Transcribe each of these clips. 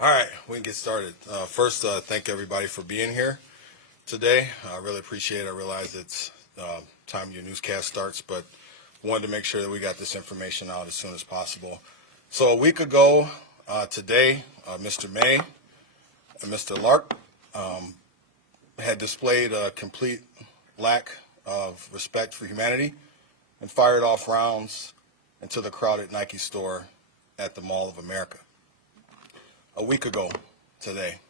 All right, we can get started. First, thank everybody for being here today. I really appreciate it. I realize it's time your newscast starts, but wanted to make sure that we got this information out as soon as possible. So a week ago today, Mr. May and Mr. Lark had displayed a complete lack of respect for humanity and fired off rounds into the crowded Nike store at the Mall of America. A week ago today,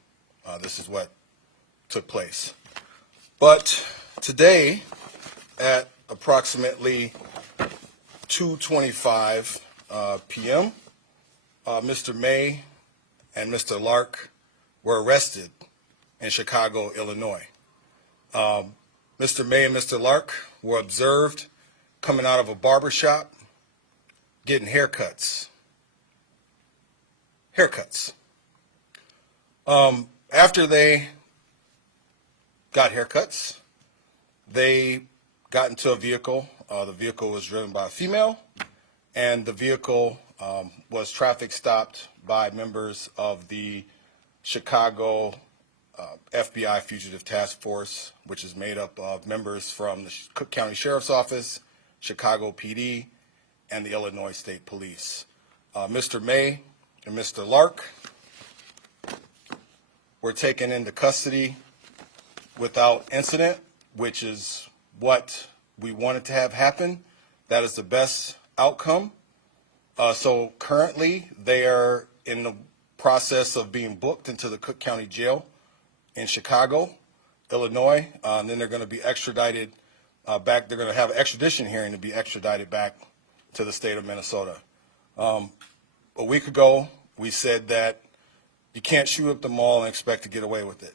this is what took place. But today, at approximately 2:25 p.m., Mr. May and Mr. Lark were arrested in Chicago, Illinois. Mr. May and Mr. Lark were observed coming out of a barber shop getting haircuts. After they got haircuts, they got into a vehicle. The vehicle was driven by a female, and the vehicle was traffic stopped by members of the Chicago FBI Fugitive Task Force, which is made up of members from the Cook County Sheriff's Office, Chicago PD, and the Illinois State Police. Mr. May and Mr. Lark were taken into custody without incident, which is what we wanted to have happen. That is the best outcome. So currently they are in the process of being booked into the Cook County Jail in Chicago, Illinois. And then they're going to be extradited back. They're going to have an extradition hearing to be extradited back to the state of Minnesota. A week ago, we said that you can't shoot up the mall and expect to get away with it.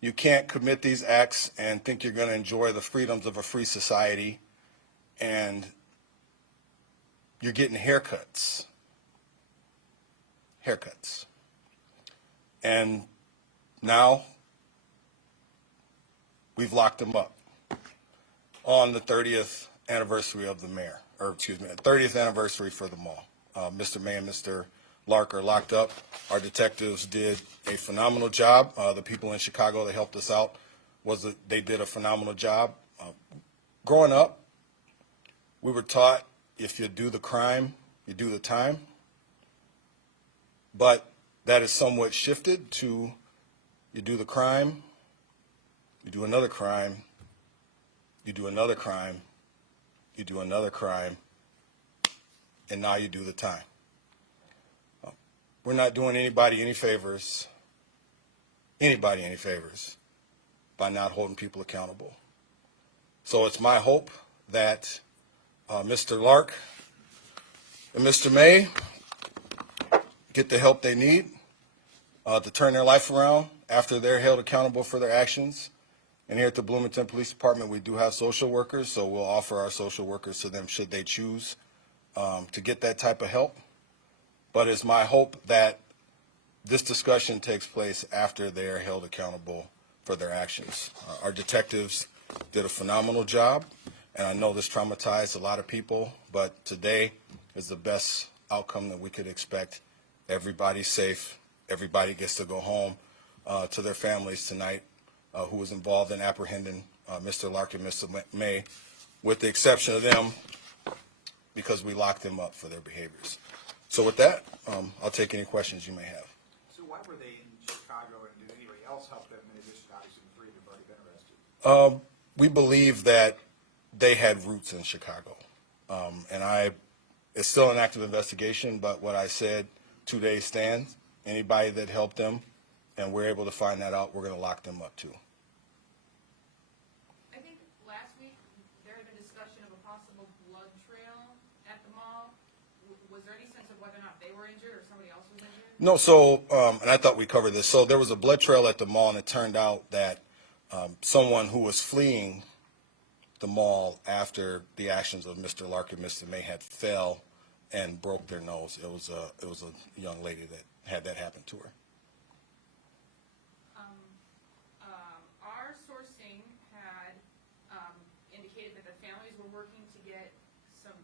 You can't commit these acts and think you're going to enjoy the freedoms of a free society, and you're getting haircuts. And now we've locked them up on the 30th anniversary of the mayor, or excuse me, 30th anniversary for the mall. Mr. May and Mr. Lark are locked up. Our detectives did a phenomenal job. The people in Chicago that helped us out they did a phenomenal job. Growing up, we were taught if you do the crime, you do the time. But that is somewhat shifted to you do the crime, you do another crime, you do another crime, you do another crime, and now you do the time. We're not doing anybody any favors by not holding people accountable. So it's my hope that Mr. Lark and Mr. May get the help they need to turn their life around after they're held accountable for their actions. And here at the Bloomington Police Department, we do have social workers, so we'll offer our social workers to them should they choose to get that type of help. But it's my hope that this discussion takes place after they are held accountable for their actions. Our detectives did a phenomenal job, and I know this traumatized a lot of people, but today is the best outcome that we could expect. Everybody's safe. Everybody gets to go home to their families tonight who was involved in apprehending Mr. Lark and Mr. May, with the exception of them, because we locked them up for their behaviors. So with that, I'll take any questions you may have. So why were they in Chicago, and did anybody else help them in addition, obviously, the three that have already been arrested? We believe that they had roots in Chicago. It's still an active investigation, but what I said 2 days stands. Anybody that helped them, and we're able to find that out, we're going to lock them up too. I think last week there had been discussion of a possible blood trail at the mall. Was there any sense of whether or not they were injured or somebody else was injured? No, so, and I thought we covered this. So there was a blood trail at the mall, and it turned out that someone who was fleeing the mall after the actions of Mr. Lark and Mr. May had fell and broke their nose. It was a young lady that had that happen to her. Our sourcing had indicated that the families were working to get some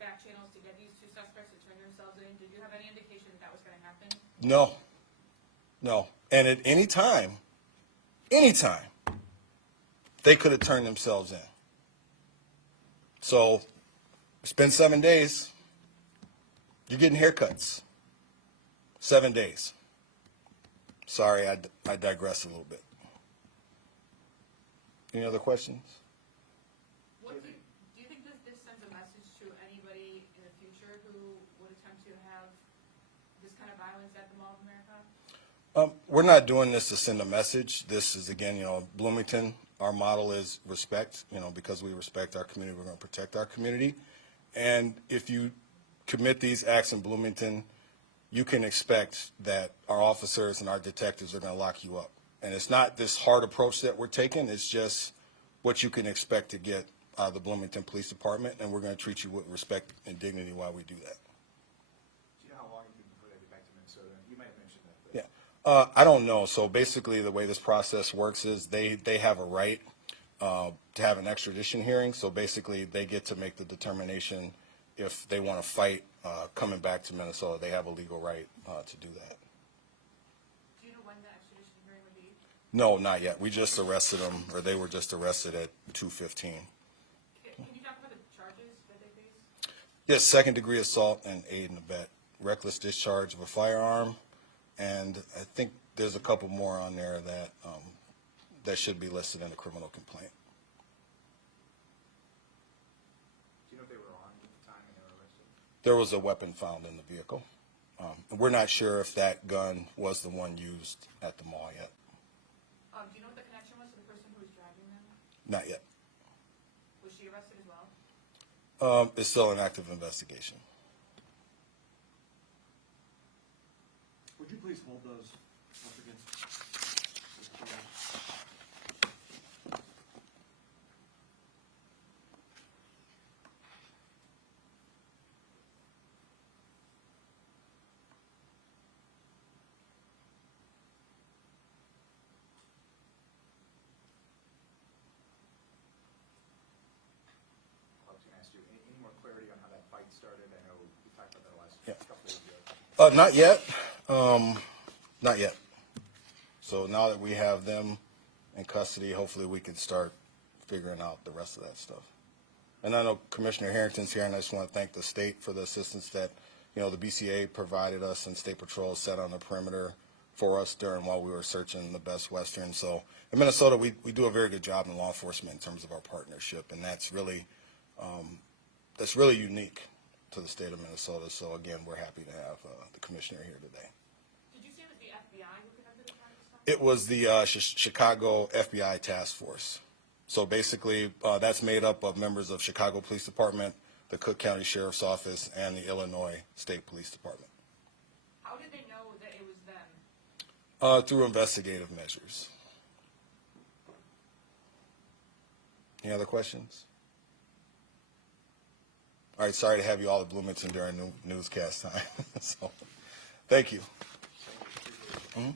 back channels to get these two suspects to turn themselves in. Did you have any indication that that was going to happen? No. And at any time, they could have turned themselves in. So it's been 7 days. You're getting haircuts. 7 days. Sorry, I digress a little bit. Any other questions? Do you think this sends a message to anybody in the future who would attempt to have this kind of violence at the Mall of America? We're not doing this to send a message. This is, again, Bloomington, our model is respect. Because we respect our community, we're going to protect our community. And if you commit these acts in Bloomington, you can expect that our officers and our detectives are going to lock you up. And it's not this hard approach that we're taking. It's just what you can expect to get out of the Bloomington Police Department, and we're going to treat you with respect and dignity while we do that. Do you know how long you think before they get back to Minnesota? You might have mentioned that. But Yeah, I don't know. So basically, the way this process works is they have a right to have an extradition hearing. So basically, they get to make the determination if they want to fight coming back to Minnesota. They have a legal right to do that. Do you know when the extradition hearing would be? No, not yet. We just arrested them, or they were just arrested at 2:15. Can you talk about the charges that they face? Yes, second-degree assault and aid and abet, reckless discharge of a firearm, and I think there's a couple more on there that that should be listed in the criminal complaint. do you know if they were armed at the time when they were arrested? There was a weapon found in the vehicle. We're not sure if that gun was the one used at the mall yet. Do you know what the connection was to the person who was driving them? Not yet. Was she arrested as well? It's still an active investigation. Would you please hold those once again? I was going to ask you, any more clarity on how that fight started? I know we talked about that last Yeah. couple of weeks ago. Not yet. Not yet. So now that we have them in custody, hopefully we can start figuring out the rest of that stuff. And I know Commissioner Harrington's here, and I just want to thank the state for the assistance that, the BCA provided us, and State Patrol set on the perimeter for us while we were searching the Best Western. So in Minnesota, we do a very good job in law enforcement in terms of our partnership, and that's really unique to the state of Minnesota. So again, we're happy to have the commissioner here today. Did you say it was the FBI who conducted the practice? It was the Chicago FBI Task Force. So basically, that's made up of members of Chicago Police Department, the Cook County Sheriff's Office, and the Illinois State Police Department. How did they know that it was them? Through investigative measures. Any other questions? All right, sorry to have you all at Bloomington during newscast time. So, thank you. Mm-hmm.